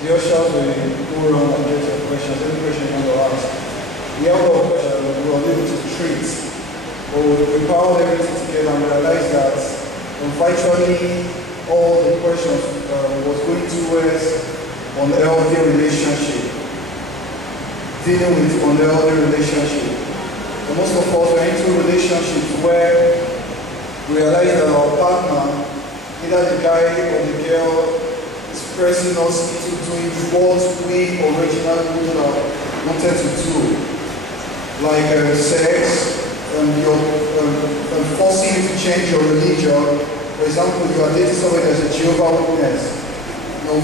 The ushers will go around and get your questions, any question you want to ask. We have a question we were able to treat, but we powered everything together and realized that virtually all the questions was going towards unhealthy relationship, dealing with unhealthy relationship. And most of us are into relationships where we realize that our partner, either the guy or the girl, is pressing us into doing what we originally wanted to do, like sex, forcing you to change your religion. For example, you are dating somebody that's a Jehovah's Witness,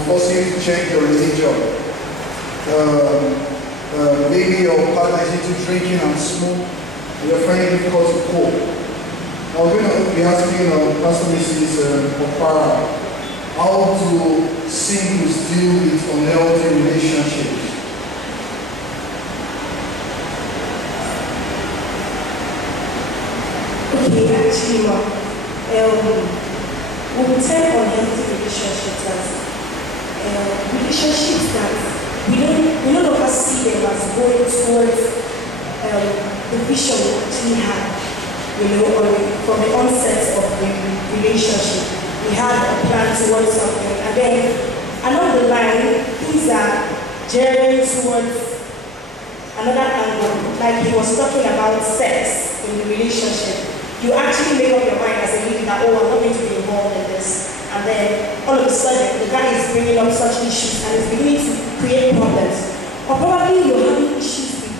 forcing you to change your religion. Maybe your partner is into drinking and smoke, and you're finding it difficult to cope. Now we're going to be asking Pastor Mrs. Opara how to singles deal with unhealthy relationships. Okay, actually, we will tell unhealthy relationships as relationships that we no longer see them as going towards the vision we actually had. From the onset of the relationship, we had a plan towards something, and then along the line, things are gearing towards another angle. Like he was talking about sex in the relationship. You actually make up your mind as a lady that, oh, I'm not going to be involved in this. And then all of a sudden, the guy is bringing up such issues and is beginning to create problems. Or probably you're having issues with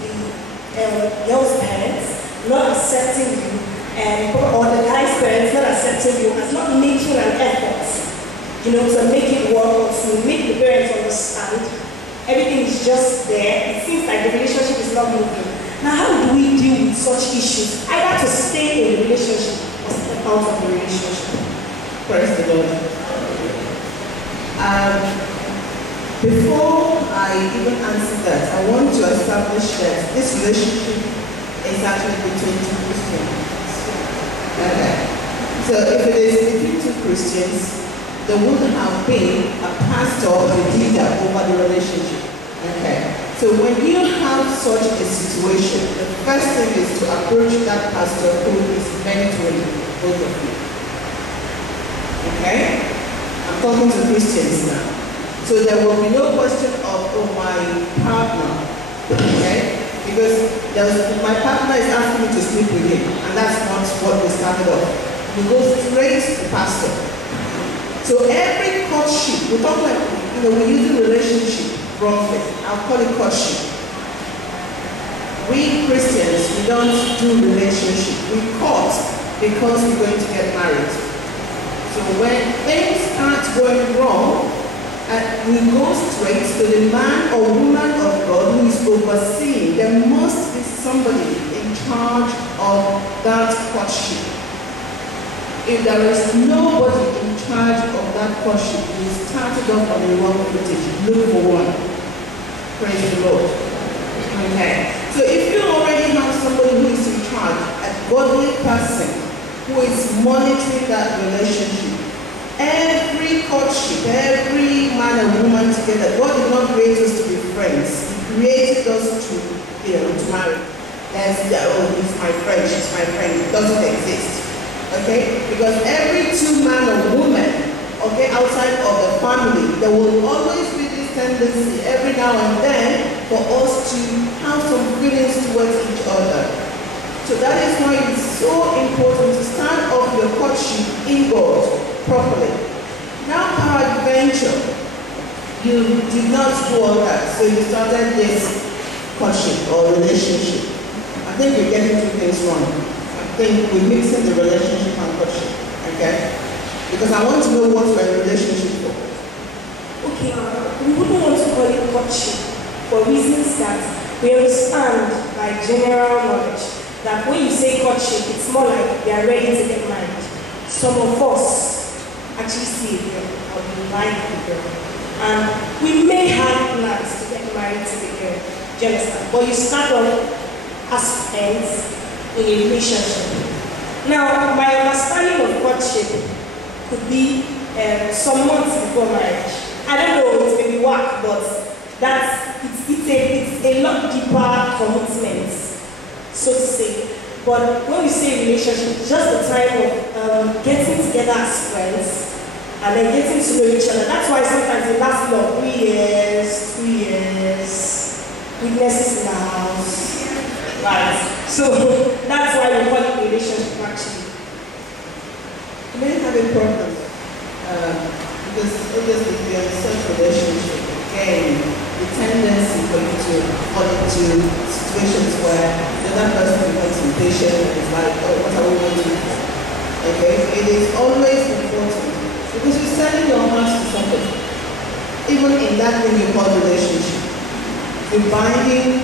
the girl's parents not accepting you, or the guy's parents not accepting you, and not making an effort, to make it work, or to make the parents understand. Everything is just there. It seems like the relationship is not moving. Now, how do we deal with such issues? Either to stay in the relationship or step out of the relationship. Praise the Lord. Before I even answer that, I want to establish that this relationship is actually between two Christians. Okay. So if it is between two Christians, there would have been a pastor or a leader over the relationship. Okay. So when you have such a situation, the first thing is to approach that pastor who is mentoring both of you. Okay? I'm talking to Christians now. So there will be no question of, oh, my partner. Okay? Because my partner is asking me to sleep with him, and that's not what we started off. We go straight to the pastor. So every courtship, we're talking like, we're using relationship wrongly. I'll call it courtship. We Christians, we don't do relationship. We court because we're going to get married. So when things start going wrong, we go straight to the man or woman of God who is overseeing. There must be somebody in charge of that courtship. If there is nobody in charge of that courtship, you started off on the wrong footage. Look for one. Praise the Lord. Okay. So if you already have somebody who is in charge, a godly person who is monitoring that relationship, every courtship, every man and woman together, God did not create us to be friends. He created us to marry. Oh, he's my friend, she's my friend. It doesn't exist. Okay? Because every two man or woman, okay, outside of the family, there will always be this tendency every now and then for us to have some feelings towards each other. So that is why it's so important to start off your courtship in God properly. Now, peradventure, you did not do all that, so you started this courtship or relationship. I think you're getting two things wrong. I think we're mixing the relationship and courtship, okay? Because I want to know what we're in relationship for. Okay, we wouldn't want to call it courtship for reasons that we understand by general knowledge that when you say courtship, it's more like they are ready to get married. Some of us actually see a girl or we like the girl. And we may have plans to get married to the girl, do you understand? But you start off as friends in a relationship. Now, my understanding of courtship could be some months before marriage. I don't know, it may be a while. work, but it's a lot deeper commitment, so to say. But when we say relationship, it's just the time of getting together as friends and then getting to know each other. That's why sometimes it lasts long, 3 years, 2 years, witnesses in the house, right? So that's why we call it relationship actually. Men have a problem because obviously if you're in such a relationship, again, the tendency for you to fall into situations where the other person becomes impatient and is like, oh, what are we going to do? Okay, it is always important because you're selling your heart to somebody. Even in that thing you call relationship, you're binding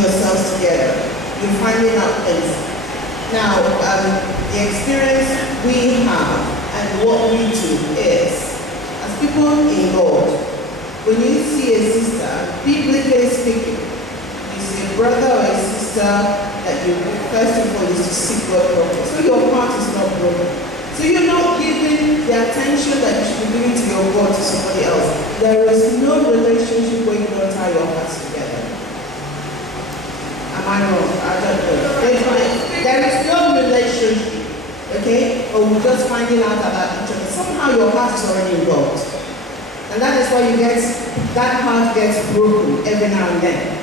yourselves together. You're finding out things. Now, the experience we have and what we do is, as people in God, when you see a sister, biblically speaking, you see a brother or a sister that you first of all is to seek God properly. So your heart is not broken. So you're not giving the attention that you should be giving to your God to somebody else. There is no relationship where you don't tie your hearts together. Am I wrong? I don't know. There is no relationship, okay? Or we're just finding out about each other. Somehow your heart is already involved. And that is why that heart gets broken every now and then.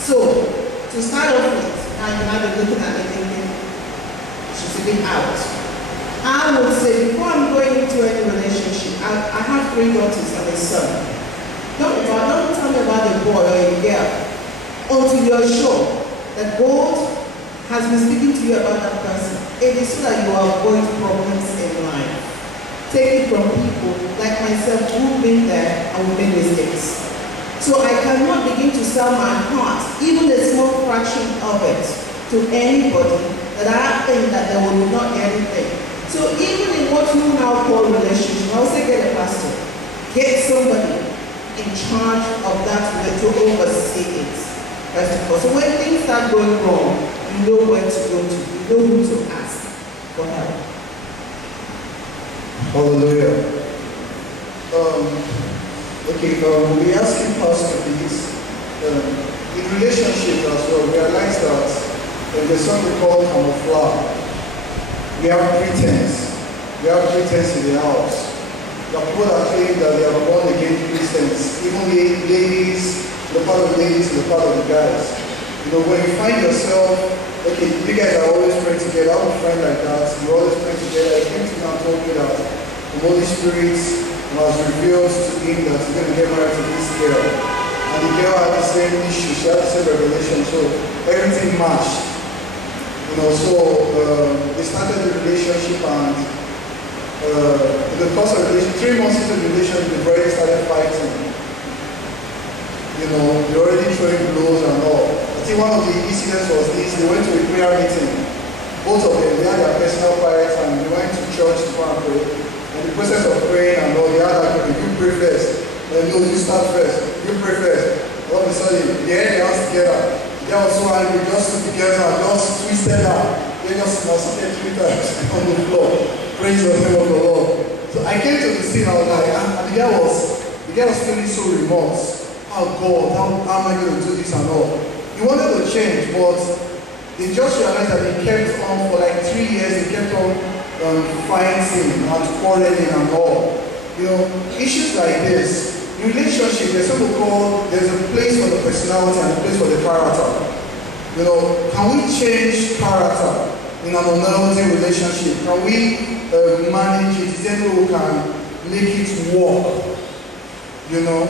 So, to start off with, now you might be looking at me thinking, she's a bit out. I would say, before I'm going into any relationship, I have 3 daughters and a son. Don't tell me about a boy or a girl until you're sure that God has been speaking to you about that person. It is so that you avoid problems in life. Take it from people like myself who've been there and who've made mistakes. So I cannot begin to sell my heart, even a small fraction of it, to anybody that I think that they will not get anything. So even in what you now call relationship, I would say get a pastor. Get somebody in charge of that to oversee it. First of all. So when things start going wrong, you know where to go to, you know who to ask for help. Hallelujah. We'll be asking Pastor this. In relationship as well, realize that there's something called camouflage. We have pretense. We have pretense in the house. The people that claim that they are born again Christians, even the ladies, the part of the ladies and the part of the guys. You know, when you find yourself, okay, you guys are always praying together, I have a friend like that, you always pray together. He came to me and told me that the Holy Spirit was revealed to him that he's going to get married to this girl. And the girl had the same issue, she had the same revelation, so everything matched. You know, so they started the relationship and in the course of the relationship, 3 months into the relationship, they already started fighting. You know, they already throwing blows and all. I think one of the incidents was this, they went to a prayer meeting. Both of them, they had their personal fights and they went to church to go and pray. In the process of praying and all, they had like, you pray first. No, you start first. You pray first. All of a sudden, they had their hands together. They were so angry, just stood together and just twisted out. They just massacred 3 times on the floor. Praise the name of the Lord. So I came to the scene, I was like, and the guy was feeling so remorse. Oh God, how am I going to do this and all? He wanted to change, but he just realized that he kept on for like 3 years, he kept on fighting and quarreling and all. You know, issues like this, relationship, there's something called, there's a place for the personality and a place for the character. You know, can we change character in an unhealthy relationship? Can we manage it? Is there who can make it work? You know?